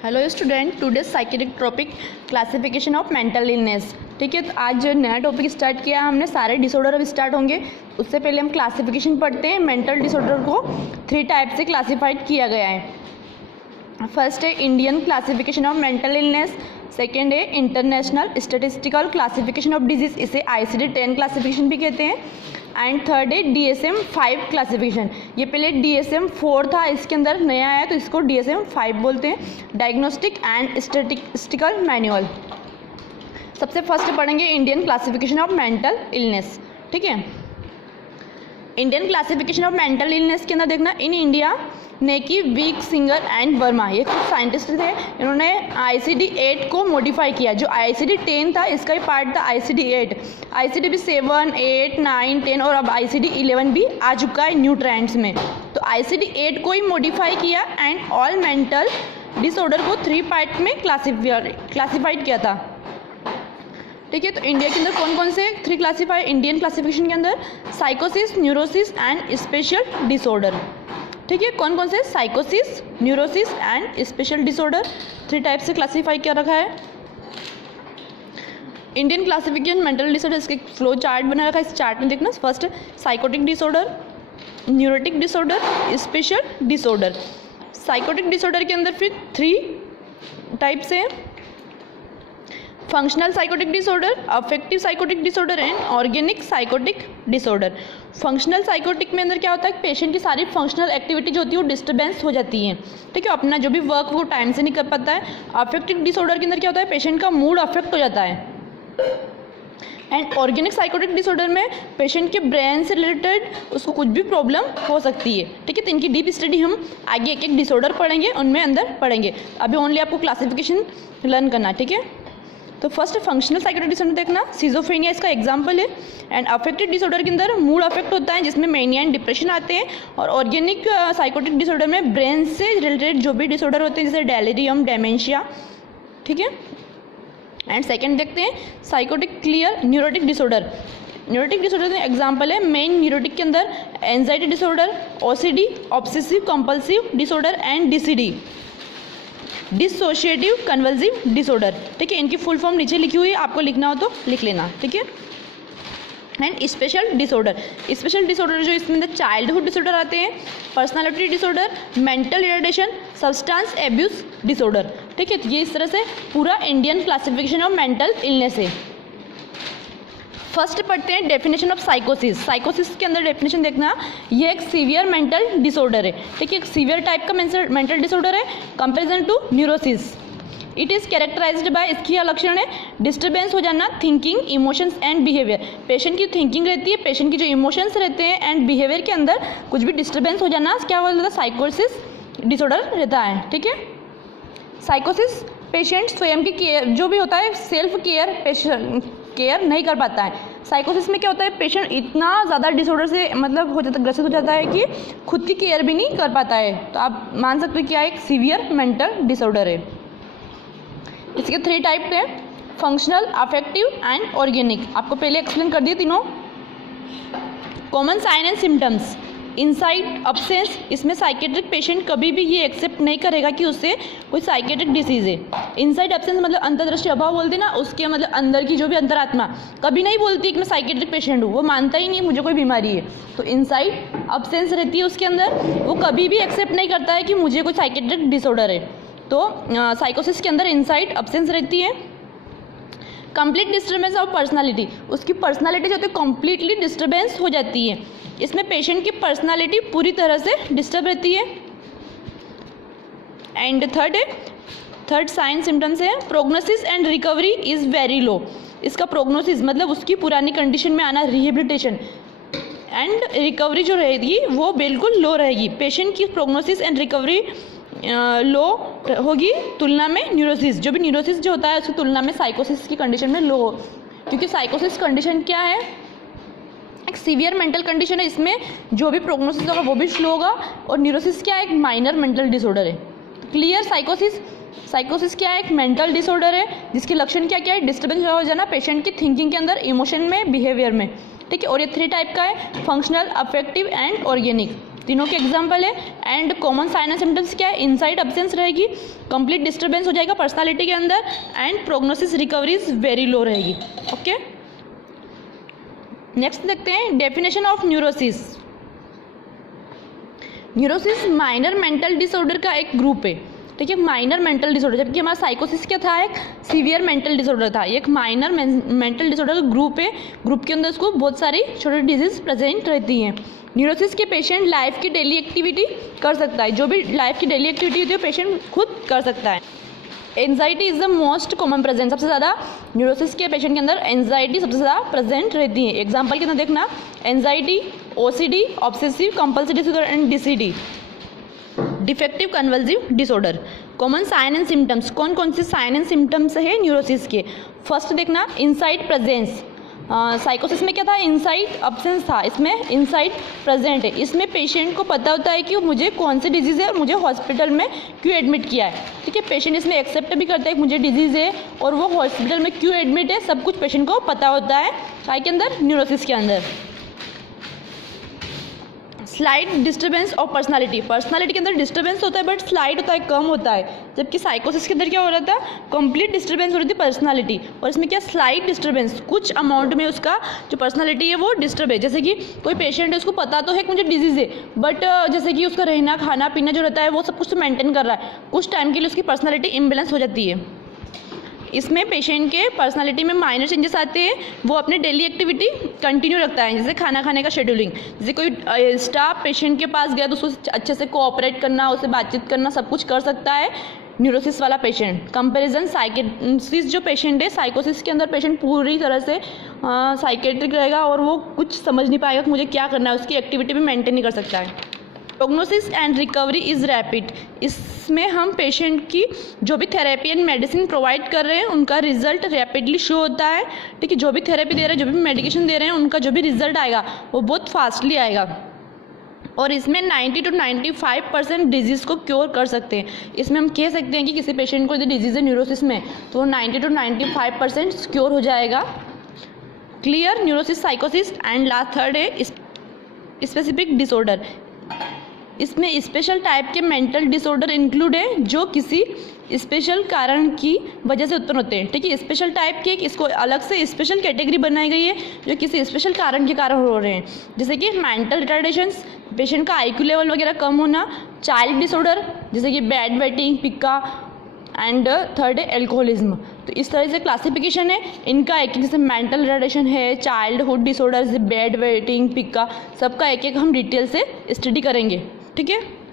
Hello student, today psychiatric topic classification of mental illness. ठीक है, तो आज जो नया टॉपिक स्टार्ट किया हमने, सारे डिसऑर्डर अब स्टार्ट होंगे। उससे पहले हम क्लासिफिकेशन पढ़ते हैं। मेंटल डिसऑर्डर को 3 टाइप से क्लासिफाइड किया गया है। फर्स्ट है Indian classification of mental illness, second है international statistical classification of disease, इसे ICD-10 क्लासिफिकेशन भी कहते हैं, एंड थर्ड है DSM-5 क्लासिफिकेशन। ये पहले DSM-4 था, इसके अंदर नया आया तो इसको DSM-5 बोलते हैं, डायग्नोस्टिक एंड स्टैटिस्टिकल मैनुअल। सबसे फर्स्ट पढ़ेंगे Indian classification of mental illness. ठीक है, Indian classification of mental illness के अंदर देखना, इन इंडिया नेकी, वीक, सिंगर एंड वर्मा, ये कुछ साइंटिस्ट थे, इन्होंने ICD-8 को मॉडिफाई किया। जो ICD-10 था इसका ही पार्ट था ICD-8। ICD भी 7, 8, 9, 10 और अब ICD-11 भी आ चुका है न्यू ट्रेंड्स में। तो ICD-8 को ही मॉडिफाई किया एंड ऑल मेंटल डिसऑर्डर को 3 पार्ट में क्लासिफाइड किया था। ठीक है, तो इंडिया के अंदर कौन कौन से 3 क्लासिफाई इंडियन क्लासिफिकेशन के अंदर, साइकोसिस, न्यूरोसिस एंड स्पेशल डिसऑर्डर। ठीक है, कौन कौन से, साइकोसिस, neurosis and special disorder, 3 type से क्लासीफाई किया रखा है। इंडियन क्लासिफिकेशन मेंटल डिसऑर्डर, इसके फ्लो चार्ट बना रखा है, इस चार्ट में देखना। First psychotic disorder, neurotic disorder, special disorder. Psychotic disorder के अंदर फिर 3 टाइप्स हैं, functional psychotic disorder, affective psychotic disorder and organic psychotic disorder. Functional psychotic में अंदर क्या होता है, पेशेंट की सारी फंक्शनल एक्टिविटी जो होती है वो डिस्टर्बेंस हो जाती है। ठीक है, अपना जो भी वर्क वो टाइम से नहीं कर पाता है। अफेक्टिव डिसऑर्डर के अंदर क्या होता है, पेशेंट का मूड अफेक्ट हो जाता है। एंड ऑर्गेनिक साइकोटिक डिसऑर्डर में पेशेंट के ब्रेन से रिलेटेड उसको कुछ भी प्रॉब्लम हो सकती है। ठीक है, तो इनकी डीप स्टडी हम आगे एक एक डिसऑर्डर पढ़ेंगे, उनमें अंदर पढ़ेंगे। अभी ओनली आपको क्लासिफिकेशन लर्न करना। ठीक है, तो फर्स्ट फंक्शनल साइकोटिक डिसऑर्डर देखना, सिजोफ्रेनिया इसका एग्जांपल है। एंड अफेक्टिव डिसऑर्डर के अंदर मूड अफेक्ट होता है जिसमें मैनिया एंड डिप्रेशन आते हैं। और ऑर्गेनिक साइकोटिक डिसऑर्डर में ब्रेन से रिलेटेड जो भी डिसऑर्डर होते हैं जैसे डेलिरियम, डेमेंशिया। ठीक है, एंड सेकंड देखते हैं psychotic clear neurotic disorder. Neurotic disorder में एग्जांपल है मेन न्यूरोटिक के अंदर anxiety disorder, OCD, obsessive compulsive disorder and DCD, dissociative convulsive disorder. ठीक है, इनकी फुल फॉर्म नीचे लिखी हुई है, आपको लिखना हो तो लिख लेना। ठीक है, and special disorder. Special disorder जो इसमें अंदर चाइल्डहुड डिसऑर्डर आते हैं, personality disorder, mental retardation, substance abuse disorder. ठीक है, तो ये इस तरह से पूरा Indian classification of mental illness है। फर्स्ट पढ़ते हैं डेफिनेशन ऑफ साइकोसिस। साइकोसिस के अंदर डेफिनेशन देखना, ये एक सीवियर मेंटल डिसऑर्डर है। ठीक है, एक सीवियर टाइप का मेंटल डिसऑर्डर है comparison to neurosis. It is characterised by, इसकी लक्षण है डिस्टर्बेंस हो जाना, thinking, emotions and behaviour. Patient की थिंकिंग रहती है, पेशेंट की जो इमोशंस रहते हैं एंड बिहेवियर के अंदर कुछ भी डिस्टर्बेंस हो जाना, क्या बोलता है, साइकोसिस डिसऑर्डर रहता है। ठीक है, साइकोसिस पेशेंट स्वयं की केयर जो भी होता है, सेल्फ केयर पेशेंट केयर नहीं कर पाता है। साइकोसिस में क्या होता है, पेशेंट इतना ज़्यादा डिसऑर्डर से मतलब हो जाता, ग्रसित हो जाता है कि खुद की केयर भी नहीं कर पाता है। तो आप मान सकते हो क्या एक सीवियर मेंटल डिसऑर्डर है। इसके 3 टाइप हैं, फंक्शनल, अफेक्टिव एंड ऑर्गेनिक। आपको पहले एक्सप्लेन कर दिए तीनों। Common sign and symptoms, insight, absence. इसमें साइकेट्रिक पेशेंट कभी भी ये एक्सेप्ट नहीं करेगा कि उससे कोई साइकेट्रिक डिसीज़ है। इनसाइट अब्सेंस मतलब अंतर्दृष्टि अभाव बोलते ना, उसके मतलब अंदर की जो भी अंतरात्मा कभी नहीं बोलती कि मैं साइकेट्रिक पेशेंट हूँ, वो मानता ही नहीं मुझे कोई बीमारी है। तो इनसाइट अब्सेंस रहती है उसके अंदर, वो कभी भी एक्सेप्ट नहीं करता है कि मुझे कोई साइकेट्रिक डिसऑर्डर है। तो साइकोसिस के अंदर इनसाइट अब्सेंस रहती है। कंप्लीट डिस्टर्बेंस ऑफ पर्सनालिटी, उसकी पर्सनालिटी जो होती है कंप्लीटली डिस्टर्बेंस हो जाती है। इसमें पेशेंट की पर्सनालिटी पूरी तरह से डिस्टर्ब रहती है। एंड थर्ड साइन सिम्टम्स है prognosis and recovery is very low. इसका प्रोग्नोसिस मतलब उसकी पुरानी कंडीशन में आना, रिहेबिलिटेशन एंड रिकवरी जो रहेगी वो बिल्कुल लो रहेगी। पेशेंट की प्रोग्नोसिस एंड रिकवरी लो होगी तुलना में न्यूरोसिस, जो भी न्यूरोसिस जो होता है उसकी तुलना में साइकोसिस की कंडीशन में लो हो, क्योंकि साइकोसिस कंडीशन क्या है, एक सीवियर मेंटल कंडीशन है, इसमें जो भी प्रोग्नोसिस होगा वो भी स्लो होगा। और न्यूरोसिस क्या है, एक माइनर मेंटल डिसऑर्डर है। क्लियर, साइकोसिस क्या है, एक मेंटल डिसऑर्डर है जिसके लक्षण क्या क्या है, डिस्टर्बेंस हो जाना पेशेंट की थिंकिंग के अंदर, इमोशन में, बिहेवियर में। ठीक है, और ये 3 टाइप का है, फंक्शनल, अफेक्टिव एंड ऑर्गेनिक। तीनों के एग्जाम्पल है। And common sign and symptoms क्या है, इनसाइट एब्सेंस रहेगी, कंप्लीट डिस्टर्बेंस हो जाएगा पर्सनालिटी के अंदर, and prognosis recovery is very low रहेगी। ओके, नेक्स्ट देखते हैं definition of neurosis. Neurosis minor mental disorder का एक ग्रुप है, ठीक है, माइनर मेंटल डिसऑर्डर, जबकि हमारा साइकोसिस क्या था, एक सीवियर मेंटल डिसऑर्डर था। ये एक माइनर मेंटल डिसऑर्डर का ग्रुप है, ग्रुप के अंदर उसको बहुत सारी छोटी डिजीज प्रेजेंट रहती हैं। न्यूरोसिस के पेशेंट लाइफ की डेली एक्टिविटी कर सकता है, जो भी लाइफ की डेली एक्टिविटी होती है पेशेंट खुद कर सकता है। Anxiety is the most common present, सबसे ज़्यादा न्यूरोसिस के पेशेंट के अंदर एंजाइटी सबसे ज़्यादा प्रेजेंट रहती है। एग्जाम्पल के अंदर देखना, anxiety, OCD, obsessive compulsive disorder and DCD, defective convulsive disorder. Common sign and symptoms, कौन कौन से साइन एंड सिम्टम्स है न्यूरोसिस के। फर्स्ट देखना, इनसाइट प्रेजेंस। साइकोसिस में क्या था, इनसाइट अब्सेंस था, इसमें इनसाइट प्रेजेंट है। इसमें पेशेंट को पता होता है कि मुझे कौन सी डिजीज़ है और मुझे हॉस्पिटल में क्यों एडमिट किया है, ठीक है। पेशेंट इसमें एक्सेप्ट भी करता है कि मुझे डिजीज़ है और वो हॉस्पिटल में क्यों एडमिट है, सब कुछ पेशेंट को पता होता है काय के अंदर, न्यूरोसिस के अंदर। Slide disturbance of personality, personality के अंदर डिस्टर्बेंस होता है बट स्लाइड होता है, कम होता है। जबकि साइकोसिस के अंदर क्या हो रहा था, कंप्लीट डिस्टर्बेंस हो रही थी पर्सनालिटी, और इसमें क्या स्लाइड डिस्टर्बेंस, कुछ अमाउंट में उसका जो पर्सनालिटी है वो डिस्टर्ब है। जैसे कि कोई पेशेंट है, उसको पता तो है कि मुझे डिजीज़ है, बट जैसे कि उसका रहना खाना पीना जो रहता है वो सब कुछ तो मेंटेन कर रहा है, कुछ टाइम के लिए उसकी पर्सनालिटी इम्बेलेंस हो जाती है। इसमें पेशेंट के पर्सनालिटी में माइनर चेंजेस आते हैं, वो अपने डेली एक्टिविटी कंटिन्यू रखता है, जैसे खाना खाने का शेड्यूलिंग। जैसे कोई स्टाफ पेशेंट के पास गया तो उसको अच्छे से कोऑपरेट करना, उससे बातचीत करना, सब कुछ कर सकता है न्यूरोसिस वाला पेशेंट। कंपैरिजन साइकोसिस जो पेशेंट है, साइकोसिस के अंदर पेशेंट पूरी तरह से साइकेट्रिक रहेगा और वो कुछ समझ नहीं पाएगा कि मुझे क्या करना है, उसकी एक्टिविटी भी मेंटेन नहीं कर सकता है। Prognosis and recovery is rapid, इसमें हम पेशेंट की जो भी थेरेपी एंड मेडिसिन प्रोवाइड कर रहे हैं उनका रिजल्ट रैपिडली शो होता है, ठीक है। जो भी थेरेपी दे रहे हैं, जो भी मेडिकेशन दे रहे हैं, उनका जो भी रिजल्ट आएगा वो बहुत फास्टली आएगा, और इसमें 90 to 95% डिजीज़ को क्योर कर सकते हैं। इसमें हम कह सकते हैं कि किसी पेशेंट को यदि डिजीज़ है न्यूरोसिस में तो वो 90 to 95% क्योर हो जाएगा। क्लियर, न्यूरोसिस, साइकोसिस। एंड लास्ट थर्ड है स्पेसिफिक डिसऑर्डर। इसमें स्पेशल टाइप के मेंटल डिसऑर्डर इंक्लूड है जो किसी स्पेशल कारण की वजह से उत्पन्न होते हैं, ठीक है। स्पेशल टाइप के, इसको अलग से स्पेशल कैटेगरी बनाई गई है जो किसी स्पेशल कारण के कारण हो रहे हैं, जैसे कि मेंटल रिटार्डेशंस, पेशेंट का आईक्यू लेवल वगैरह कम होना, चाइल्ड डिसऑर्डर जैसे कि बेड वेटिंग, पिक्का, एंड थर्ड है एल्कोहलिज्म। तो इस तरह से क्लासिफिकेशन है इनका, एक जैसे मेंटल रिटार्डेशन है, चाइल्डहुड डिसऑर्डर, बेड वेटिंग, पिक्का, सबका एक एक हम डिटेल से स्टडी करेंगे, ठीक है।